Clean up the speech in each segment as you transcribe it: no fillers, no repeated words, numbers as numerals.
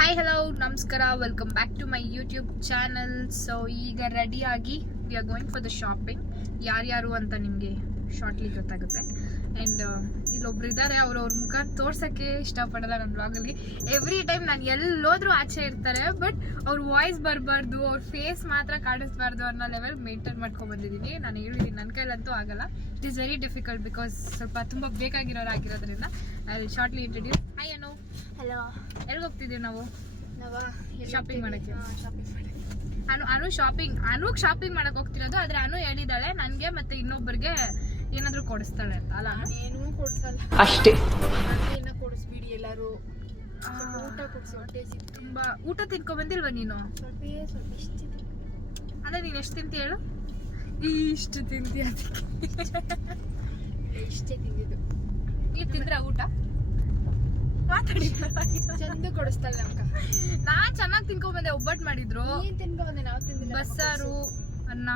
Hi hello ನಮಸ್ಕಾರ, welcome back to my YouTube channel. So ಈಗ ರೆಡಿಯಾಗಿ we are going for the shopping. ಯಾರ್ಯಾರು ಅಂತ ನಿಮಗೆ ಶಾರ್ಟ್ಲಿ ಗೊತ್ತಾಗುತ್ತೆ. ಆ್ಯಂಡ್ ಇಲ್ಲೊಬ್ರು ಇದ್ದಾರೆ, ಅವ್ರ ಮುಖ ತೋರ್ಸೋಕ್ಕೆ ಇಷ್ಟಪಡಲ್ಲ ನನ್ನ ಬ್ಲಾಗಲ್ಲಿ. ಎವ್ರಿ ಟೈಮ್ ನಾನು ಎಲ್ಲೋದ್ರೂ ಆಚೆ ಇರ್ತಾರೆ, ಬಟ್ ಅವ್ರ ವಾಯ್ಸ್ ಬರಬಾರ್ದು, ಅವ್ರ ಫೇಸ್ ಮಾತ್ರ ಕಾಣಿಸ್ಬಾರ್ದು ಅನ್ನೋ ಲೆವೆಲ್ ಮೇಂಟೈನ್ ಮಾಡ್ಕೊಂಡು ಬಂದಿದ್ದೀನಿ. ನಾನು ಹೇಳಿದ್ದೀನಿ, ನನ್ನ ಕೈಲಂತೂ ಆಗಲ್ಲ. It is very difficult because ಸ್ವಲ್ಪ ತುಂಬ ಬೇಕಾಗಿರೋರಾಗಿರೋದ್ರಿಂದ I will shortly introduce. Hi Anu. Hello. ಎಲ್ಲಿಗೆ ಹೋಗ್ತಿದ್ದೀವಿ ನಾವು? ಶಾಪಿಂಗ್ ಮಾಡಕ್ಕೆ. ಅನು ಶಾಪಿಂಗ್ ಮಾಡಕ್ ಹೋಗ್ತಿರೋದು. ಆದ್ರೆ ಅನು ಹೇಳಿದಾಳೆ ನನಗೆ ಮತ್ತೆ ಇನ್ನೊಬ್ಬರಿಗೆ ಏನಾದ್ರು ಕೊಡಿಸ್ತಾಳೆ ಅಂತ. ಅಲ್ಲ, ಏನು ಕೊಡ್ಸಲ್ಲ ಅಷ್ಟೇ. ಏನ ಕೊಡಿಸ್ಬಿಡಿ ಎಲ್ಲಾರು. ಊಟ ಕೊಡ್ಸಿ, ಹೊಟ್ಟೆ ತುಂಬಾ ಊಟ ತಿನ್ಕೊಂಡ್ ಬಂದಿಲ್ವಾ ನೀನು? ಸ್ವಲ್ಪ ಇಷ್ಟ ಅಂದ್ರೆ ನೀನ್ ಎಷ್ಟು ತಿಂತಿ ಹೇಳು? ಇಷ್ಟು ತಿಂತಿ. ಇಷ್ಟೇ ತಿಂದಿದ್ದು. ನೀವ್ ತಿಂದ್ರ ಊಟ? ಮಾತಾಡಿ. ಚಂದ ಕೊಡಿಸ್ತಾಳೆ ಅಕ್ಕ. ನಾ ಚೆನ್ನಾಗಿ ತಿನ್ಕೊಂಡ್ ಬಂದೆ. ಒಬ್ಬಟ್ಟು ಮಾಡಿದ್ರು. ಏನ್ ತಿನ್ಕೊಂಡ್ ಬಂದೆ? ನಾವು ತಿಂದಿಲ್ಲ. ಬಸ್ಸಾರು, ಅನ್ನ.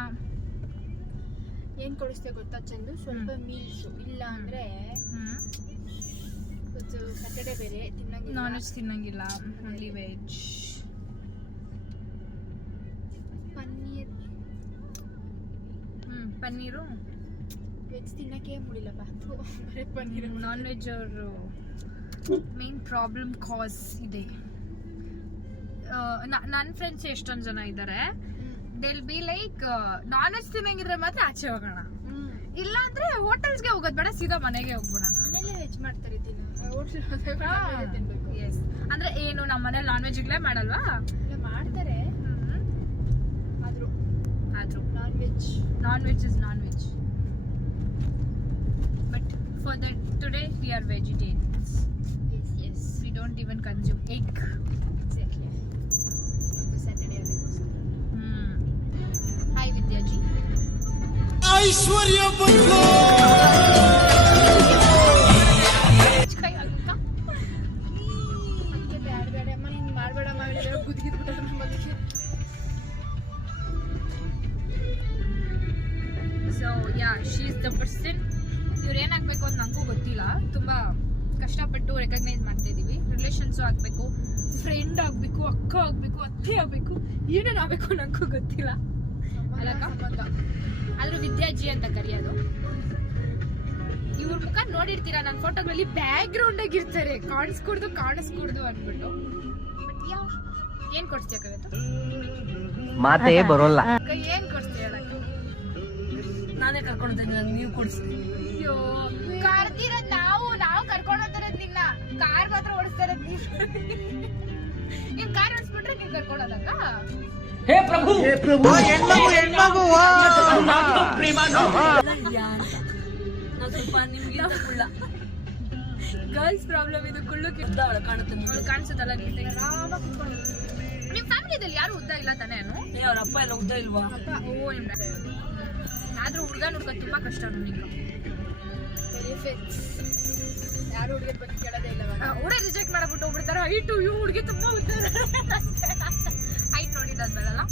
ಏನ್ ಕೊಡಿಸ್ತೇವೆ ಗೊತ್ತಾ ಚಂದು? ಸ್ವಲ್ಪ ಮೀಲ್ಸು. ಇಲ್ಲ ಅಂದ್ರೆ ಸ್ಯಾಟರ್ಡೆ ಬೇರೆ ತಿನ್ನಂಗಿಲ್ಲ, ನಾನ್ ವೆಜ್ ತಿನ್ನಂಗಿಲ್ಲ, ಓನ್ಲಿ ವೆಜ್. ಪನ್ನೀರು ವೆಜ್ ತಿನ್ನಕ್ಕೆ ಮುಡಿಲ್ಲಪ್ಪ. ಬರೀ ಪನ್ನೀರ್. ನಾನ್ ವೆಜ್ ಅವರು ಮೇನ್ ಪ್ರಾಬ್ಲಮ್ ಕಾಸ್ ಇದೆ. ನನ್ನ ಫ್ರೆಂಡ್ಸ್ ಎಷ್ಟೊಂದು ಜನ ಇದ್ದಾರೆ. They'll be like non veg ತಿನ್ನಂಗಿದ್ರೆ ಮಾತ್ರ ಆಚೆ ಹೋಗೋಣ, ಇಲ್ಲ ಅಂದ್ರೆ ಹೋಟೆಲ್ಸ್ಗೆ ಹೋಗೋದು ಬೇಡ, ಸೀದಾ ಮನೆಗೆ ಹೋಗ್ಬಿಡೋಣ. ಮನೇಲೆ ವೆಜ್ ಮಾಡ್ತಾರೆ, ಎಸ್ ಅಂದ್ರೆ ಏನು, ನಮ್ಮ ಮನೇಲಿ ನಾನ್ ವೆಜ್ಗಳೇ ಮಾಡಲ್ವಾ? ಮಾಡ್ತಾರೆ, ಆದ್ರೂ non veg is non veg. But for that today we are vegetarians. Yes. We don't even consume egg. Exactly. On Saturday ಅದಕ್ಕೋಸ್ಕರ. Hi Vidyaji. ಐಶ್ವರ್ಯ ಬಂತು. ಕೈ ಅಕ್ಕ. ಮತ್ತೆ ಬ್ಯಾಡ ಅಮ್ಮ, ನೀನ್ ಮಾಡಬೇಡ ಮಾಡಿದ್ರೆ ಗುದ್ಗಿದ್ಬಿಟ್ಟ ನಮ್ಮ ಮನೆಗೆ. So yeah, she is the person. ಇವ್ರು ಏನಾಗಬೇಕು ಅಂತ ನನಗೂ ಗೊತ್ತಿಲ್ಲ. ತುಂಬಾ ಕಷ್ಟಪಟ್ಟು ರೆಕಗ್ನೈಸ್ ಮಾಡ್ತಾ ಇದೀವಿ. ರಿಲೇಷನ್ಸು ಆಗಬೇಕು, ಫ್ರೆಂಡ್ ಆಗಬೇಕು, ಅಕ್ಕ ಆಗಬೇಕು, ಅತ್ತೆ ಆಗಬೇಕು, ಏನೇನು ಆಗಬೇಕು ನನಗೂ ಗೊತ್ತಿಲ್ಲ. ಅಲ್ಲಕ್ಕ, ಆದ್ರೂ ವಿದ್ಯಾಜಿ ಅಂತ ಕರೆಯೋದು. ಇವ್ರ ಮುಖ ನೋಡಿರ್ತೀರಾ ನನ್ನ ಫೋಟೋಗಳಲ್ಲಿ, ಬ್ಯಾಕ್ ಗ್ರೌಂಡ್ ಆಗಿರ್ತಾರೆ, ಕಾಣಿಸ್ಕೊಡ್ದು ಅಂದ್ಬಿಟ್ಟು. ಬಟ್ ಯಾ, ಏನ್ ಕೊಡ್ಸ್ತೀಯಕ್ಕ ಇವತ್ತು? ಮಾತೇ ಬರೋಲ್ಲ. ಏನ್ ಕೊಡ್ಸ್ತೀಯ? ನಾನೇ ಕರ್ಕೊಂಡಿದ್ದೇನೆ, ನೀವು ಕೊಡಿಸ್ತೀನಿ. ಅಯ್ಯೋ, ಕರ್ದಿರೋದ್ ನಾವು ಕರ್ಕೊಂಡು ಹೋಗ್ತಾರದ್ ನಿನ್ನ. ಕಾರ್ ಮಾತ್ರ ಓಡಿಸ್ತಾ ಇರೋದ್ ನೀವು. ನೀನ್ ಕಾರ್ ಓಡಿಸ್ಬಿಟ್ರೆ ನೀನ್ ಕರ್ಕೊಂಡೋದಾಗ ಹೇ ಪ್ರಭು ಹೆಣ್ಮಗು ಸ್ವಲ್ಪ ನಿಮ್ಗೆ ಗರ್ಲ್ಸ್ ಪ್ರಾಬ್ಲಮ್ ಇದು. ಕುಳ್ಳು ಕಾಣಿಸುತ್ತಲ್ಲ. ನಿಮ್ ಫ್ಯಾಮಿಲಿದಲ್ಲಿ ಯಾರು ಉದ್ದ ಇಲ್ಲ ತಾನೇ? ಅವ್ರ ಅಪ್ಪ ಎಲ್ಲ ಉದ್ದ ಇಲ್ವಾ? ಓ, ನಿಮ್ ಆದ್ರೂ ಹುಡುಗ ನೋಡ್ಕೊಂಡು ತುಂಬಾ ಕಷ್ಟ ನಿಮ್ಗೆ. ಯಾರು ಹುಡುಗಿಯ ಬಗ್ಗೆ ಕೇಳೋದೇ ಇಲ್ಲ. ಹುಡುಗ ರಿಜೆಕ್ಟ್ ಮಾಡ್ಬಿಟ್ಟು ಹೋಗ್ಬಿಡ್ತಾರೆ. ಹೈಟು ಇವ್ ಹುಡುಗಿ ತುಂಬಾ ಉದ್ದ. ಹೈಟ್ ನೋಡಿದ್ ಬೇಡಲ್ಲ.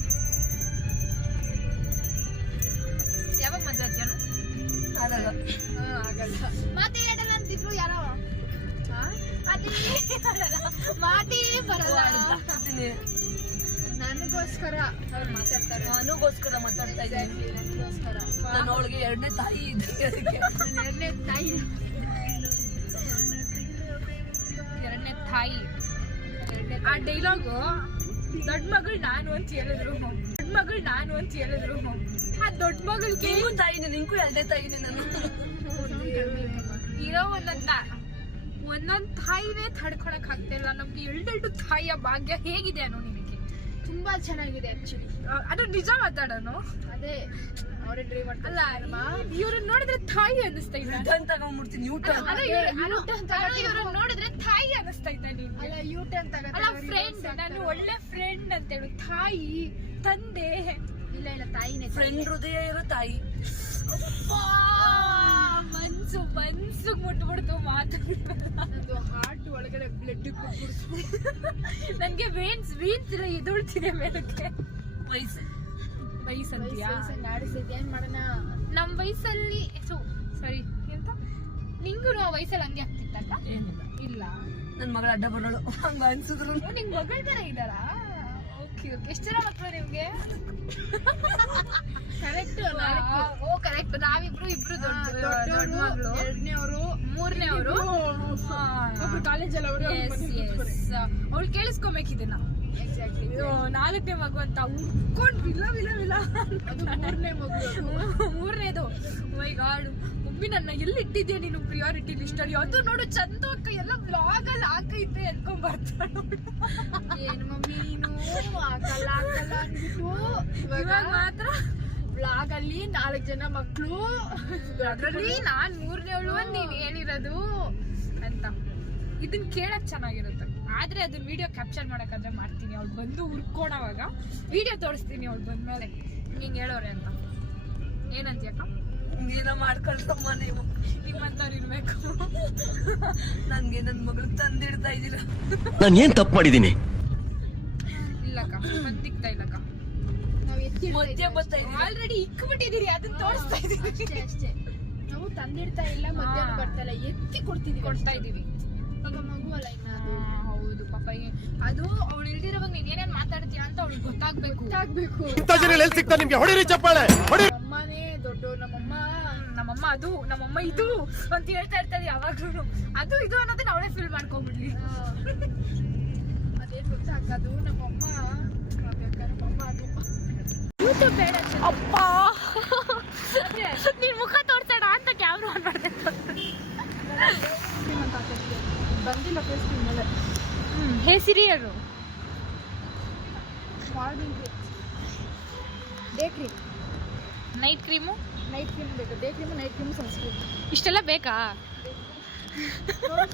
ಯಾವಾಗ ಮದ್ವೆ ಅಜ್ಜನು? ಆಗಲ್ಲ. ಮಾತೇ ಆಡಲ್ಲ ಅಂತಿದ್ರು ಯಾರೋ. ಮಾತೇ ಬರಲ್ಲ. ನನಗೋಸ್ಕರ ಅವ್ರು ಮಾತಾಡ್ತಾರೆ. ನನಗೋಸ್ಕರ ಮಾತಾಡ್ತಾ ಇದ್ದೀನಿ. ನನಗೋಸ್ಕರ. ನಾನು ಅವಳಿಗೆ ಎರಡನೇ ತಾಯಿ ಇದ್ದೀನಿ. ಅದಕ್ಕೆ ಎರಡನೇ ತಾಯಿ. ಆ ಡೈಲಾಗು, ದೊಡ್ಡ ಮಗಳು ನಾನು ಅಂತ ಹೇಳಿದ್ರು. ಆ ದೊಡ್ಡ ಮಗಳಿಗೆ ನಿಂಗೂ ತಾಯಿನೇ, ನಿಂಗೂ ಎರಡನೇ ತಾಯಿನೇ ನಾನು. ಇರೋ ಒಂದೊಂದ್ ತಾಯಿನೇ ತಡ್ಕೊಳಕ್ ಆಗ್ತಿಲ್ಲ. ನಮ್ಗೆ ಎರಡೆರಡು ತಾಯಿಯ ಭಾಗ್ಯ ಹೇಗಿದೆ ಅನ್ನೋ ನಿನಗೆ? ತುಂಬಾ ಚೆನ್ನಾಗಿದೆ ಆಕ್ಚುಲಿ. ಅದು ನಿಜ ಮಾತಾಡೋನು. ಅದೇ ಅವರೇ ಡ್ರೈವ್ ಮಾಡ್ತಾರೆ. ಅಲ್ಲ, ಇವ್ರನ್ನ ನೋಡಿದ್ರೆ ತಾಯಿ ಅನ್ನಿಸ್ತಾ ಇದೆ. ತಗೊಂಡ್ಬಿಡ್ತೀನಿ ಊಟ. ಇವ್ರನ್ನ ನೋಡಿದ್ರೆ ತಾಯಿ ಅನ್ನಿಸ್ತಾ ಇದ್ದ ನೀನು. ಅಲ್ಲ, ಯೂಟರ್ನ್ ಅಲ್ಲ, ಫ್ರೆಂಡ್, ನಾನು ಒಳ್ಳೆ ಫ್ರೆಂಡ್ ಅಂತ ಹೇಳು. ತಾಯಿ, ತಂದೆ. ಇಲ್ಲ ತಾಯಿನೇ. ಫ್ರೆಂಡ್ ಹೃದಯ ಇರೋ ತಾಯಿ. ಮನ್ಸು ಮುಟ್ಬಿಡ್ತು ನಂದು ಹಾರ್ಟ್ ಒಳಗಡೆ ಬ್ಲಡ್ ನನ್ಗೆ ವೇನ್ಸ್ ಎದುಳ್ತಿದೆ ಮೇಲಕ್ಕೆ. ವಯಸ್ಸಂತೀಯಾ? ಏನ್ ಮಾಡೋಣ, ನಮ್ ವಯಸ್ಸಲ್ಲಿ ಸರಿ ಎಂತ ನಿಂಗೂ ಆ ವಯಸ್ಸಲ್ಲಿ ಹಂಗೆ ಆಗ್ತಿತ್ತಲ್ಲ? ಏನಿಲ್ಲ. ಇಲ್ಲ, ನನ್ ಮಗಳ ಅಡ್ಡ ಬರೋಳು ಹಂಗ ಅನ್ಸಿದ್ರು. ನಿಂಗ್ ಮಗಳ ತರ ಇದ್ದಾರಾ? Okay okay. ಎಷ್ಟು ಜನ ಮಕ್ಕಳು ನಿಮ್ಗೆ? ಕರೆಕ್ಟ್. ಓ ಕರೆಕ್ಟ್. ನಾವಿಬ್ರು ಇಬ್ರು ದೊಡ್ಡ ಮಗಳು, ಎರಡನೇವರು, ಮೂರನೇವರು ಕಾಲೇಜಲ್ಲಿ ಅವರು. ಅವಳು ಕೇಳಿಸ್ಕೊಬೇಕು ಇದನ್ನ. ಎಕ್ಸಾಕ್ಟ್ಲಿ. 4ನೇ ಮಗು ಅಂತ ಉಟ್ಕೊಂಡು ವಿಲ ವಿಲ ವಿಲ. ಅದು 3ನೇ ಮಗು. ಮೂರನೇದು. ಮೈ ಗಾಡ್ ಮಮ್ಮಿ, ನನ್ನ ಎಲ್ಲಿ ಇಟ್ಟಿದ್ಯಾ ನೀನು ಪ್ರಿಯಾರಿಟಿ ಲಿಸ್ಟ್ ಅಲ್ಲಿ? ಅದು ನೋಡು ಚಂದ ಅಕ್ಕ ಎಲ್ಲ ಬ್ಲಾಗ್ ಅಲ್ಲಿ ಹಾಕೈತೆ ಎತ್ಕೊಂಡ್ ಬರ್ತಾಳೆ. ಏನು ಮಮ್ಮಿ ನೀನು ಹಾಕಲ್ಲ ಅಂದ್ಬಿಟ್ಟು ಇವಾಗ ಮಾತ್ರ ಬ್ಲಾಗ್ ಅಲ್ಲಿ 4 ಜನ ಮಕ್ಳು, ಅದ್ರಲ್ಲಿ ನಾನ್ 3ನೇವಳು ಅಂತ ನೀನ್ ಹೇಳಿರೋದು ಅಂತ. ಇದನ್ ಕೇಳಕ್ ಚೆನ್ನಾಗಿರುತ್ತೆ, ಆದ್ರೆ ಅದನ್ನ ವಿಡಿಯೋ ಕ್ಯಾಪ್ಚರ್ ಮಾಡಕ್ಕಾದ್ರೆ ಮಾಡ್ತೀನಿ. ಅವ್ಳು ಬಂದು ಹುರ್ಕೊಳವಾಗ ವಿಡಿಯೋ ತೋರಿಸ್ತೀನಿ ಅವ್ಳು ಬಂದ್ಮೇಲೆ ಹಿಂಗ್ ಹೇಳೋರೆ ಅಂತ. ಏನಂತೀಯಕ್ಕ? ಏನೋ ಮಾಡ್ಕೊಳ್ಸಮ್ಮ ನೀವು. ನಿಮ್ಮಂತವ್ರು ಇರ್ಬೇಕು. ನನ್ಗೆ ನನ್ ಮಗಳು ತಂದಿಡ್ತಾ ಇದ್ದೀರ. ನಾನು ಏನ್ ತಪ್ಪು ಮಾಡಿದ್ದೀನಿ? ಇಲ್ಲಕ್ಕ, ಬಂದಿಕ್ತಾ ಇಲ್ಲಕ್ಕ. ನಾವ್ ಎತ್ತಿ ಮಧ್ಯ ಬರ್ತಾ ಇದೀವಿ. ಆಲ್ರೆಡಿ ಇಕ್ಬಿಟ್ಟಿದೀರಿ, ಅದನ್ನ ತೋರಿಸ್ತಾ ಇದೀವಿ. ಅಷ್ಟೇ. ನಾವು ತಂದಿಡ್ತಾ ಇಲ್ಲ, ಮಧ್ಯಾಹ್ನ ಬರ್ತಾಯಿಲ್ಲ, ಎತ್ತಿ ಕೊಡ್ತಿದೀವಿ. ಕೊಡ್ತಾ ಇದೀವಿ. ಇವಾಗ ಮಗು ಅಲ್ಲ ಇನ್ನ ಅದು. ಹೌದು ಪಾಪ. ಅದು ಅವಳು ಇಲ್ದಿರೋವಾಗ ನೀನ್ ಏನೇನ್ ಮಾತಾಡ್ತೀಯ ಅಂತ ಅವಳಿಗೆ ಗೊತ್ತಾಗ್ಬೇಕು. ಗೊತ್ತಾಗ್ಬೇಕು. ಎಲ್ಲಿ ಸಿಗ್ತಾ ನಿಮ್ಗೆ? ಹೊಡಿರಿ ಚಪ್ಪಾಳೆ, ಹೊಡಿರಿ. ನಮ್ಮನೇ ದೊಡ್ಡ ನಮ್ಮಮ್ಮ ಅದು, ನಮ್ಮಮ್ಮ ಇದು ಅಂತ ಹೇಳ್ತಾ ಇರ್ತಾರೆ ಯಾವಾಗ್ಲೂ. ಅದು ಇದು ಅನ್ನೋದನ್ನ ಅವಳೇ ಫೀಲ್ ಮಾಡ್ಕೊಂಡ್ಬಿಡ್ಲಿ. ಅದೇನ್ ಗೊತ್ತಾಗದು ನಮ್ಮಮ್ಮ ಅದು ಯೂಟ್ಯೂಬ್ ಬೇಡ ಅಪ್ಪ. ನಿನ್ ಮುಖ ತೋರ್ಸೋಣ ಅಂತ ಕ್ಯಾಮ್ರಾ ಆನ್ ಮಾಡಿದೆ. ಬಂದಿಲ್ಲ ಫೇಸ್ಬುಕ್ ಮೇಲೆ. ಹೇ ಸಿರಿಯರು morning day cream, night cream, night cream ಬೇಕು. Day cream, night cream, sunscreen. ಇಷ್ಟೆಲ್ಲ ಬೇಕಾ?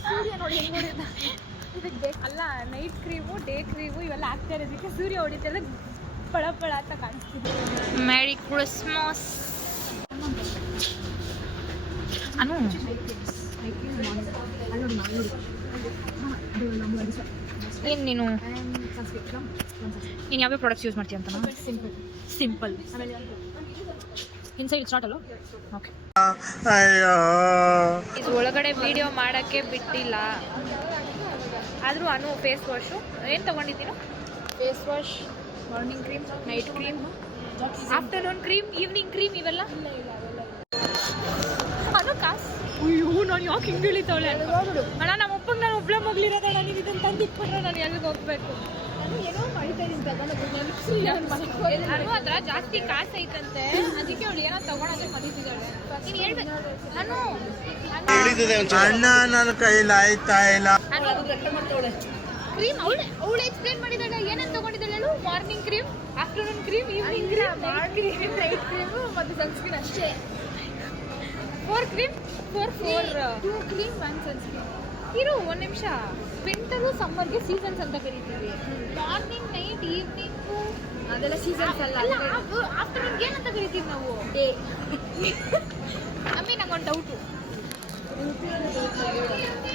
ಸೂರ್ಯ ನೋಡಿ ಹೆಂಗ್ ಹೊಡಿದ. ಇದಕ್ಕೆ ಬೇಕು. ಅಲ್ಲ, ನೈಟ್ ಕ್ರೀಮು, ಡೇ ಕ್ರೀಮು ಇವೆಲ್ಲ ಹಾಕ್ತಾ ಇರೋದಕ್ಕೆ ಸೂರ್ಯ ಹೊಡಿತೆಲ್ಲ ಪಳ ಪಳ ಅಂತ ಕಾಣಿಸ್ತಿದೆ. ಮೆರಿ ಕ್ರಿಸ್ಮಸ್. ಅನು ಏನು ನೀನು ಯಾವ್ಯಾವ ಪ್ರಾಡಕ್ಟ್ಸ್ ಯೂಸ್ ಮಾಡ್ತೀಯ ಅಂತ? ಸಿಂಪಲ್. ಇನ್ಸೈಡ್ ಇಟ್ಸ್ ನಾಟ್ ಅಲ್ಲ. ಓಕೆ. ಇದು ಒಳಗಡೆ ವಿಡಿಯೋ ಮಾಡೋಕ್ಕೆ ಬಿಟ್ಟಿಲ್ಲ. ಆದರೂ ಅನು ಫೇಸ್ ವಾಶು ಏನು ತೊಗೊಂಡಿದ್ದೀನೋ? Face wash, morning cream, night cream, afternoon cream, evening cream ಇವೆಲ್ಲ. ಅದು ಕಾಸು. ಅಯ್ಯೋ, ನಾನು ಯಾಕೆ ಹಿಂಗೆ ಇಳಿತಾವಳೆ ಅಣ್ಣ. ನಮ್ಮ ಅಪ್ಪಂಗೆ ನಾನು ಒಬ್ಬಳೆ ಮಗಳಿರೋದಣ್ಣ. ನೀವು ಇದನ್ನು ತಂದಿಟ್ಬಿಟ್ರೆ ನಾನು ಎಲ್ಲಿಗೆ ಹೋಗ್ಬೇಕು? ನಾನು ಏನೋ ಮಾಡ್ತಾ ನಾನು ಹತ್ರ ಜಾಸ್ತಿ ಕಾಸು ಐತಂತೆ, ಅದಕ್ಕೆ ಅವಳು ಏನೋ ತಗೊಳೋದಕ್ಕೆ ಮರೀತಿದ್ದಾಳೆ. ನೀನು ಹೇಳ್ಬೇಕು ನಾನು. ಅಣ್ಣ ನನ್ನ ಕೈಲಾಯ್ತಾ ಇಲ್ಲ. ಕ್ರೀಮ್ ಅವಳು ಎಕ್ಸ್ಪ್ಲೇನ್ ಮಾಡಿದ್ದಾಳೆ. ಏನೇನು ತಗೊಂಡಿದ್ದಾಳೆ ಹೇಳು? Morning cream, afternoon cream, evening cream, night cream ಮತ್ತು ಸನ್ಸ್ಕ್ರೀನ್ ಅಷ್ಟೇ. 4 ಕ್ರೀಮ್, 4 2 ಕ್ರೀಮ್, 1 ಸನ್ಸ್ಕ್ರೀನ್. ಇರು ಒಂದು ನಿಮಿಷ. ವಿಂಟರು ಸಮ್ಮರ್ಗೆ ಸೀಸನ್ಸ್ ಅಂತ ಕರಿತೀವಿ. ಮಾರ್ನಿಂಗ್, ನೈಟ್, ಈವ್ನಿಂಗು ಅದೆಲ್ಲ ಸೀಸನ್ಸ್ ಅಲ್ಲ. ಆಫ್ಟರ್ನೂನ್ಗೆ ಏನಂತ ಕರಿತೀವಿ ನಾವು? ಡೇ. ಅಮ್ಮಿ, ನಂಗೊಂದು ಡೌಟು.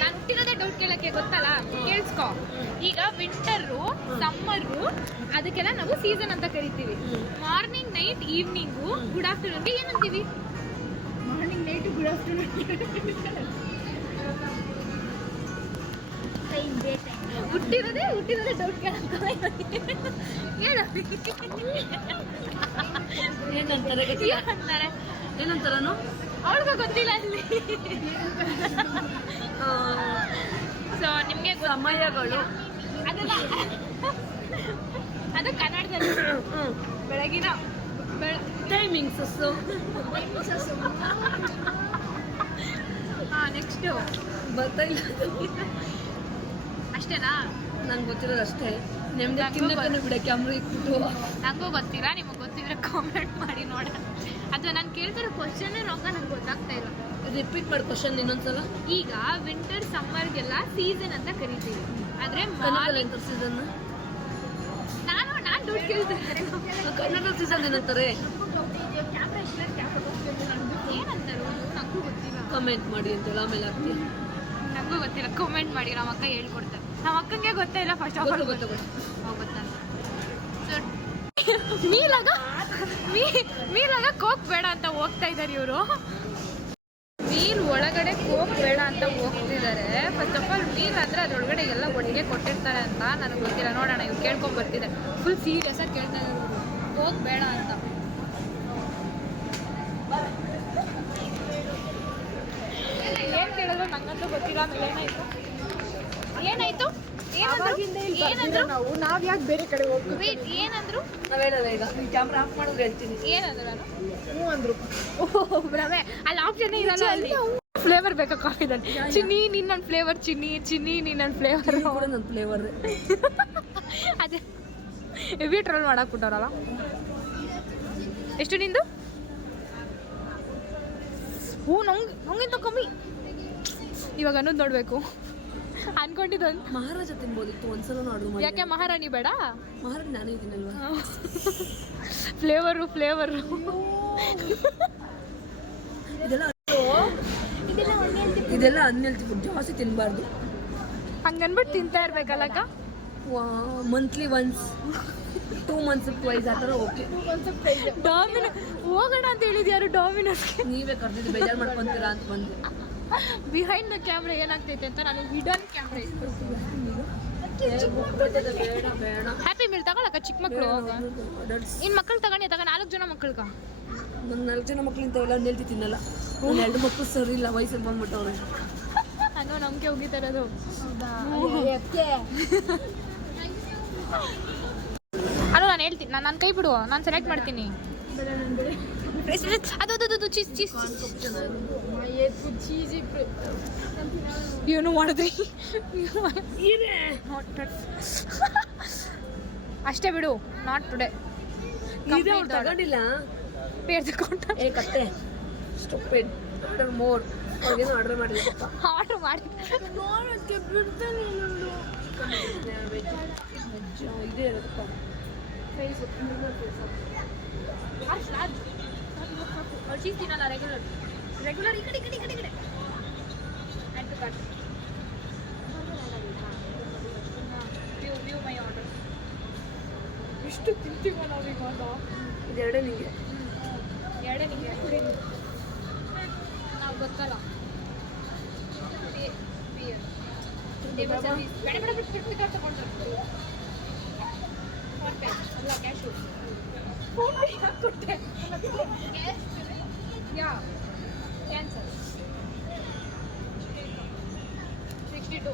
ನಾನು ಹುಟ್ಟಿರೋದೇ ಡೌಟ್ ಕೇಳಕ್ಕೆ, ಗೊತ್ತಲ್ಲ? ಕೇಳಿಸ್ಕೊ. ಈಗ ವಿಂಟರು, ಸಮ್ಮರು ಅದಕ್ಕೆಲ್ಲ ನಾವು ಸೀಸನ್ ಅಂತ ಕರಿತೀವಿ. ಮಾರ್ನಿಂಗ್, ನೈಟ್, ಈವ್ನಿಂಗು, ಗುಡ್ ಆಫ್ಟರ್ನೂನ್ಗೆ ಏನಂತೀವಿ? Morning, night, good afternoon. ಹುಟ್ಟಿರೋದೇ ಡೌಟ್ ಕೇಳಕ್ಕೆ. ಹೇಳು. ಏನಂತಾರೆ ಏನಂತಾರೆ? ಏನಂತಾರನು ಅವಳಿಗೆ ಗೊತ್ತಿಲ್ಲ ಅಲ್ಲಿ. ಸೊ ನಿಮಗೆ ಸಮಯಗಳು ಅದಲ್ಲ, ಅದು ಕನ್ನಡದಲ್ಲಿ ಬೆಳಗಿನ ಟೈಮಿಂಗ್ಸ್. ನೆಕ್ಸ್ಟ್ ಬರ್ತಾ ಇಲ್ಲ. ಅಷ್ಟೇನಾ? ನಂಗೆ ಗೊತ್ತಿರೋದು ಅಷ್ಟೇ. ನಿಮ್ದು ಕಿನ್ನಕ್ಕೂ ಬಿಡ ಕ್ಯಾಮ್ರಾ ಇಟ್ಬಿಟ್ಟು. ನಂಗೂ ಗೊತ್ತಿಲ್ಲ, ನಿಮಗೆ ಗೊತ್ತಿದ್ರೆ ಕಾಮೆಂಟ್ ಮಾಡಿ ನೋಡೋಣ. ಅಥವಾ ನಾನು ಕೇಳ್ತಿರೋ ಕ್ವಶನ್ ರೊಕ್ಕ ನಂಗೆ ಗೊತ್ತಾಗ್ತಾ ಇಲ್ಲ. ರಿಪೀಟ್ ಮಾಡಿ ಕ್ವಶನ್ ಇನ್ನೊಂದ್ಸಲ. ಈಗ ವಿಂಟರ್ ಸಮ್ಮರ್ಗೆಲ್ಲ ಸೀಸನ್ ಅಂತ ಕರಿತೀವಿ. ಆದ್ರೆ ಕನ್ನಡದಲ್ಲಿ ಸೀಸನ್ ನಾನು ದುಡ್ಡು ಕೇಳ್ತಿದ್ದಾರೆ. ಕನ್ನಡ ಸೀಸನ್ ಏನಂತಾರೆ? ಏನಂತಾರು ನಂಗೂ ಗೊತ್ತಿಲ್ಲ. ಕಮೆಂಟ್ ಮಾಡಿ ಅಂತೇಳಿ ಆಮೇಲೆ ಆಗ್ತೀವಿ. ನಂಗೂ ಗೊತ್ತಿಲ್ಲ, ಕಮೆಂಟ್ ಮಾಡಿ. ನಮ್ಮ ಅಕ್ಕ ಹೇಳ್ಕೊಡ್ತಾರೆ. ನಮ್ಮ ಅಕ್ಕಂಗೆ ಗೊತ್ತೇ ಇಲ್ಲ ಫಸ್ಟ್ ಆಫ್ ಆಲ್. ಗೊತ್ತ ಮೀಲಾಗ ಕೋಕ್ ಬೇಡ ಅಂತ ಹೋಗ್ತಾ ಇದ್ದಾರೆ ಇವರು. ಮೀಲ್ ಒಳಗಡೆ ಕೋಕ್ ಬೇಡ ಅಂತ ಹೋಗ್ತಿದ್ದಾರೆ. ಫಸ್ಟ್ ಆಫ್ ಆಲ್ ಮೀಲ್ ಅಂದರೆ ಅದರೊಳಗಡೆ ಎಲ್ಲ ಒಟ್ಟಿಗೆ ಕೊಟ್ಟಿರ್ತಾರೆ ಅಂತ ನನಗೆ ಗೊತ್ತಿಲ್ಲ. ನೋಡೋಣ, ಇವ್ರು ಕೇಳ್ಕೊಂಡು ಬರ್ತಿದ್ದಾರೆ. ಫುಲ್ ಸೀರಿಯಸ್ಸಾಗಿ ಕೇಳ್ತಾ ಇದ್ದಾರೆ, ಕೋಕ್ ಬೇಡ ಅಂತ. ಏನು ಕೇಳಿದ್ರು ನಂಗಂತೂ ಗೊತ್ತಿಲ್ಲ. ಆಮೇಲೆ ಏನಾಯಿತು ಏನಂದ್ರು ನಾವ್ ಯಾಕೆ ಬೇರೆ ಕಡೆ ಹೋಗ್ತೀವಿ? ವೇಟ್, ಏನಂದ್ರು? ನಾವ್ ಹೇಳಲ್ಲ ಈಗ ಕ್ಯಾಮ್ರಾ ಆಫ್ ಮಾಡಿದ್ರೆ ಹೇಳ್ತೀನಿ. ಏನಂದ್ರು ನಾನು? ಹ್ಞೂ ಅಂದ್ರು. ಓಹ್ ಭ್ರಮೆ, ಅಲ್ಲಿ ಆಪ್ಷನ್ ಇರಲ್ಲ. ಅಲ್ಲಿ ಫ್ಲೇವರ್ ಬೇಕಾ ಕಾಫಿದಲ್ಲಿ? ಚಿನ್ನಿ ನೀನು ನನ್ನ ಫ್ಲೇವರ್, ಚಿನ್ನಿ ನೀನು ನನ್ನ ಫ್ಲೇವರ್. ಕೂಡ ನನ್ನ ಫ್ಲೇವರ್. ಅದೇ ಹೆವಿ ಟ್ರೋಲ್ ಮಾಡಾಕ್ಬಿಟ್ಟವ್ರಲ್ಲ. ಎಷ್ಟು ನಿಂದು? ಹ್ಞೂ, ನಂಗಿಂತ ಕಮ್ಮಿ. ಇವಾಗ ಅನ್ನೋದು ನೋಡಬೇಕು ಅನ್ಕೊಂಡಿದ್ದೊಂದು. ಮಹಾರಾಜ ತಿನ್ಬೋದಿತ್ತು ಒಂದ್ಸಲ ಆರ್ಡರ್ ಮಾಡಿ. ಯಾಕೆ ಮಹಾರಾಣಿ ಬೇಡ? ಮಹಾರಾಣಿ ನಾನೇ ಇದ್ದೀನಲ್ವಾ. ಫ್ಲೇವರು ಇದೆಲ್ಲ ಅನ್ಹೆಲ್ತಿ ಫುಡ್, ಜಾಸ್ತಿ ತಿನ್ನಬಾರ್ದು. ಹಂಗನ್ಬಿಟ್ಟು ತಿಂತಾ ಇರ್ಬೇಕಲ್ಲಕ್ಕ. ಮಂತ್ಲಿ ಒನ್ಸ್, 2 months ಟ್ವೈಸ್ ಆ ಥರ ಓಕೆ. ಡಾಮಿನೋಸ್ ಹೋಗೋಣ ಅಂತ ಹೇಳಿದ್ಯಾರು? ಡಾಮಿನೋಸ್ಗೆ ನೀವೇ ಕರೆದಿದ್ದು ಬೇಜಾರು ಮಾಡ್ಕೊತೀರಾ ಅಂತ ಬಂದು. ಬಿಹೈಂಡ್ ದ ಕ್ಯಾಮ್ರಾ ಏನಾಗ್ತೈತೆ ಅಂತ ನಾನು ಹಿಡನ್ ಕ್ಯಾಮ್ರಾ ಇಟ್ಬಿಡ್ತೀನಿ. ಬೇಡ ಹ್ಯಾಪಿ ಮೀಲ್ ತಗೊಳಕ ಚಿಕ್ಕ ಮಕ್ಕಳು. ಇನ್ನು ಮಕ್ಕಳು ತಗೊಂಡು 4 ಜನ ಮಕ್ಕಳ್ಗ. ನನ್ನ 4 ಜನ ಮಕ್ಳು ಇಂಥವೆಲ್ಲ ನೆಲ್ತಿ ತಿನ್ನಲ್ಲ. ನನ್ನ 2 ಮಕ್ಕಳು ಸರಿ ಇಲ್ಲ, ವಯಸ್ಸಲ್ಲಿ ಬಂದ್ಬಿಟ್ಟವ್ರೆ. ಅನ್ನೋ ನಂಬಿಕೆ ಹೋಗಿತಾ ಇರೋದು. ಅಲ್ಲ, ನಾನು ಹೇಳ್ತೀನಿ, ನನ್ನ ಕೈ ಬಿಡು, ನಾನು ಸೆಲೆಕ್ಟ್ ಮಾಡ್ತೀನಿ. ಅದು ಚೀಸ್ ಏನು ಮಾಡಿದ್ರಿ? ಅಷ್ಟೇ ಬಿಡು, ನಾಟ್ ಟುಡೇ. ತಗೊಂಡಿಲ್ಲ ಪೇರ್ ತಗೊಂಡ ಏ ಕತ್ತೆ ಸ್ಟುಪಿಡ್. Order more. ಅವ್ರಿಗೇನು ಆರ್ಡರ್ ಮಾಡಿಲ್ಲ. ಆರ್ಡರ್ ಮಾಡಿ ಇದೇ ಇರುತ್ತಪ್ಪ. ಚೀಸ್ ತಿನ್ನಲ್ಲ. ರೆಗ್ಯುಲರ್ ಈ ಕಡೆ ವ್ಯೂ ಮೈ ಆರ್ಡರ್. ಎಷ್ಟು ತಿಂತೀವ ನಾವು ಇವಾಗ? ಇದೆರಡೇ ನಿಮಗೆ. ಎರಡೇ ನಿಮಗೆ ನಾವು ಗೊತ್ತಲ್ಲ. ಟೇಬಲ್ ಸರ್ವಿಸ್ ಬೇಡ ಬಿಟ್ಟು ತಗೊಂಡ್ರೆ ಫೋನ್ಪೇ ಅಲ್ಲ, ಕ್ಯಾಶು. ಫೋನ್ಪೇ ಕೊಟ್ಟೆ. ಯಾ ಕ್ಯಾನ್ಸಲ್. 62